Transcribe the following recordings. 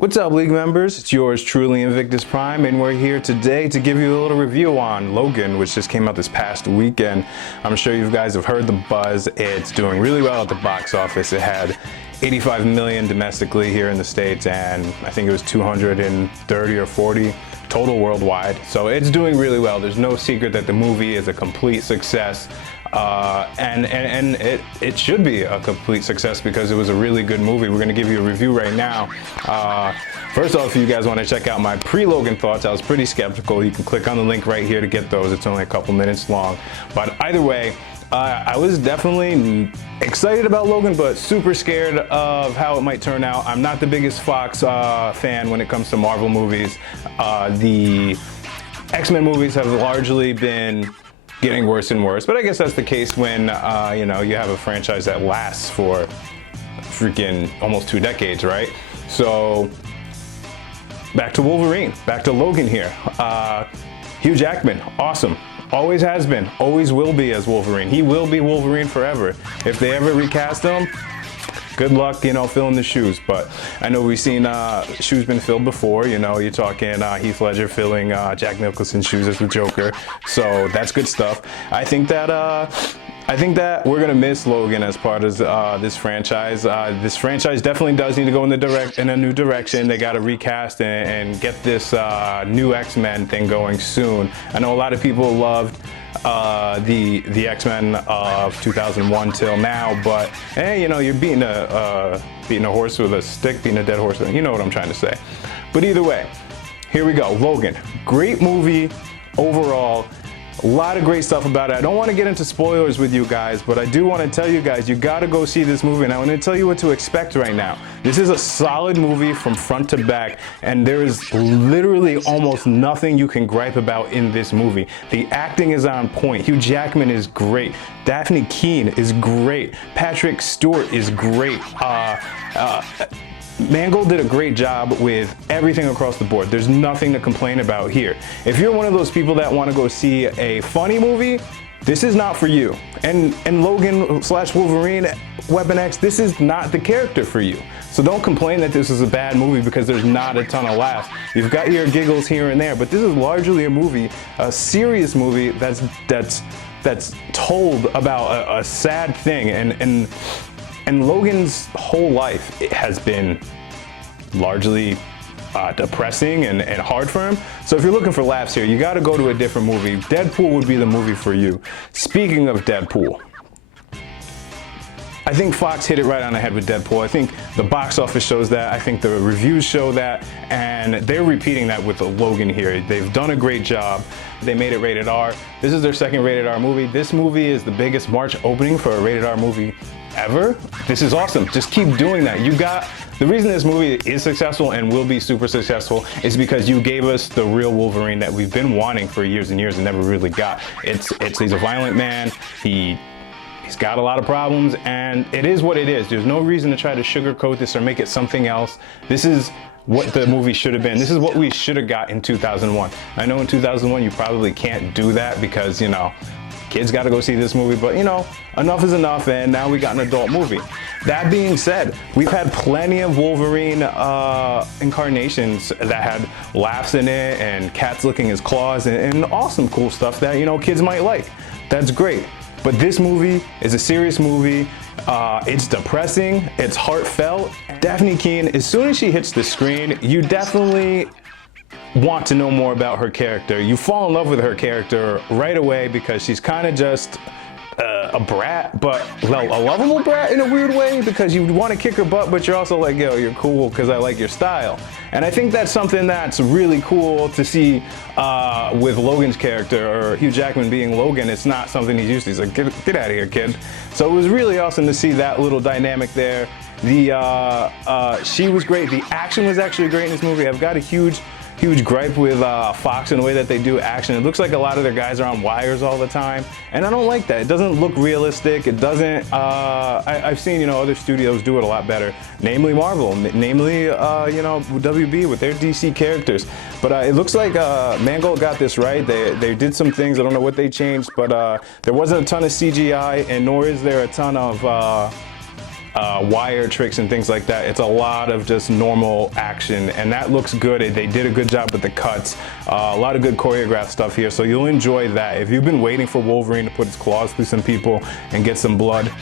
What's up, League members? It's yours truly, Invictus Prime, and we're here today to give you a little review on Logan, which just came out this past weekend. I'm sure you guys have heard the buzz. It's doing really well at the box office. It had 85 million domestically here in the States, and I think it was 230 or 40 total worldwide. So it's doing really well. There's no secret that the movie is a complete success. And it should be a complete success because it was a really good movie. We're going to give you a review right now. First off, if you guys want to check out my pre-Logan thoughts, I was pretty skeptical. You can click on the link right here to get those. It's only a couple minutes long. But either way, I was definitely excited about Logan, but super scared of how it might turn out. I'm not the biggest Fox fan when it comes to Marvel movies. The X-Men movies have largely been getting worse and worse, but I guess that's the case when you know, you have a franchise that lasts for freaking almost 2 decades, right? So back to Wolverine, back to Logan here. Hugh Jackman, awesome. Always has been, always will be as Wolverine. He will be Wolverine forever. If they ever recast him, good luck, you know, filling the shoes. But I know we've seen shoes been filled before. You know, you're talking Heath Ledger filling Jack Nicholson's shoes as the Joker. So that's good stuff. I think that we're gonna miss Logan as part of this franchise. This franchise definitely does need to go in a new direction. They got to recast and get this new X-Men thing going soon. I know a lot of people loved the X-Men of 2001 till now, but hey, you know, you're beating a horse with a stick, beating a dead horse. You know what I'm trying to say. But either way, here we go. Logan, great movie overall. A lot of great stuff about it. I don't want to get into spoilers with you guys, but I do want to tell you guys, you got to go see this movie, and I want to tell you what to expect right now. This is a solid movie from front to back, and there is literally almost nothing you can gripe about in this movie. The acting is on point. Hugh Jackman is great. Daphne Keane is great. Patrick Stewart is great. Mangold did a great job with everything across the board. There's nothing to complain about here. If you're one of those people that want to go see a funny movie, this is not for you. And Logan / Wolverine Weapon X, this is not the character for you. So don't complain that this is a bad movie because there's not a ton of laughs. You've got your giggles here and there, but this is largely a movie, a serious movie that's told about a sad thing. And Logan's whole life has been largely depressing and hard for him. So if you're looking for laughs here, you got to go to a different movie. Deadpool would be the movie for you. Speaking of Deadpool, I think Fox hit it right on the head with Deadpool. I think the box office shows that. I think the reviews show that. And they're repeating that with the Logan here. They've done a great job. They made it rated R. This is their second rated R movie. This movie is the biggest March opening for a rated R movie ever. This is awesome. Just keep doing that. The reason this movie is successful and will be super successful is because you gave us the real Wolverine that we've been wanting for years and years and never really got. He's a violent man. He's got a lot of problems, and it is what it is. There's no reason to try to sugarcoat this or make it something else. This is what the movie should have been. This is what we should have got in 2001. I know in 2001 you probably can't do that because, you know, kids got to go see this movie, but you know, enough is enough, and now we got an adult movie. That being said, we've had plenty of Wolverine incarnations that had laughs in it and cats licking his claws and awesome cool stuff that, you know, kids might like. That's great. But this movie is a serious movie. It's depressing, it's heartfelt. Daphne Keane, as soon as she hits the screen, you definitely want to know more about her character. You fall in love with her character right away because she's kind of just a brat, but a lovable brat in a weird way, because you want to kick her butt, but you're also like, yo, you're cool because I like your style. And I think that's something that's really cool to see with Logan's character, or Hugh Jackman being Logan. It's not something he's used to. He's like, get out of here, kid. So it was really awesome to see that little dynamic there. She was great. The action was actually great in this movie. I've got a huge gripe with Fox and the way that they do action. It looks like a lot of their guys are on wires all the time, and I don't like that. It doesn't look realistic. It doesn't. I've seen, you know, other studios do it a lot better, namely Marvel, namely you know, WB with their DC characters. But it looks like Mangold got this right. They did some things. I don't know what they changed, but there wasn't a ton of CGI, and nor is there a ton of wire tricks and things like that. It's a lot of just normal action, and that looks good. They did a good job with the cuts. A lot of good choreographed stuff here, so you'll enjoy that. If you've been waiting for Wolverine to put his claws through some people and get some blood,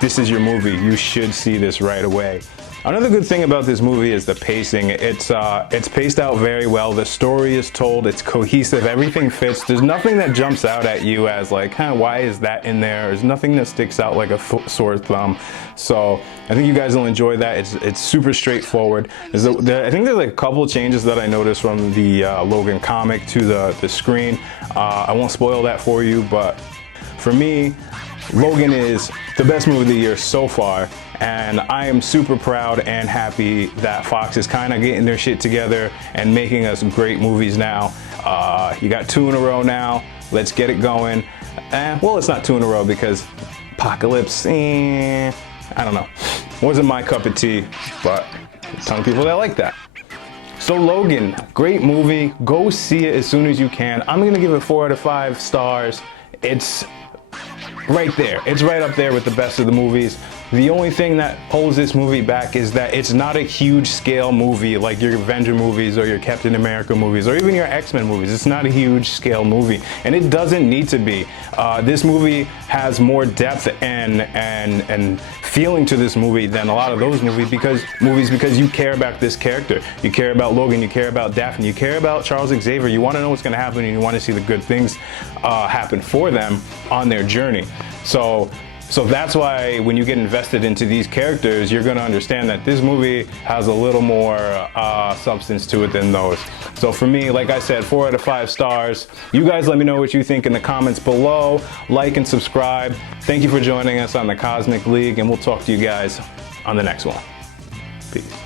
this is your movie. You should see this right away. Another good thing about this movie is the pacing. It's paced out very well. The story is told, it's cohesive, everything fits. There's nothing that jumps out at you as like, why is that in there? There's nothing that sticks out like a sore thumb. So I think you guys will enjoy that. It's super straightforward. I think there's like a couple of changes that I noticed from the Logan comic to the screen. I won't spoil that for you, but for me, Logan is the best movie of the year so far, and I am super proud and happy that Fox is kind of getting their shit together and making us great movies now. You got 2 in a row now. Let's get it going. Well, it's not 2 in a row because Apocalypse, I don't know. Wasn't my cup of tea, but a ton of people that like that. So Logan, great movie. Go see it as soon as you can. I'm gonna give it 4 out of 5 stars. It's right there. It's right up there with the best of the movies. The only thing that pulls this movie back is that it's not a huge scale movie like your Avenger movies or your Captain America movies or even your X-Men movies. It's not a huge scale movie, and it doesn't need to be. This movie has more depth and feeling to this movie than a lot of those movies because you care about this character. You care about Logan, you care about Daphne, you care about Charles Xavier. You want to know what's going to happen, and you want to see the good things happen for them on their journey. So that's why when you get invested into these characters, you're going to understand that this movie has a little more substance to it than those. So for me, like I said, 4 out of 5 stars. You guys let me know what you think in the comments below. Like and subscribe. Thank you for joining us on the Cozmic League, and we'll talk to you guys on the next one. Peace.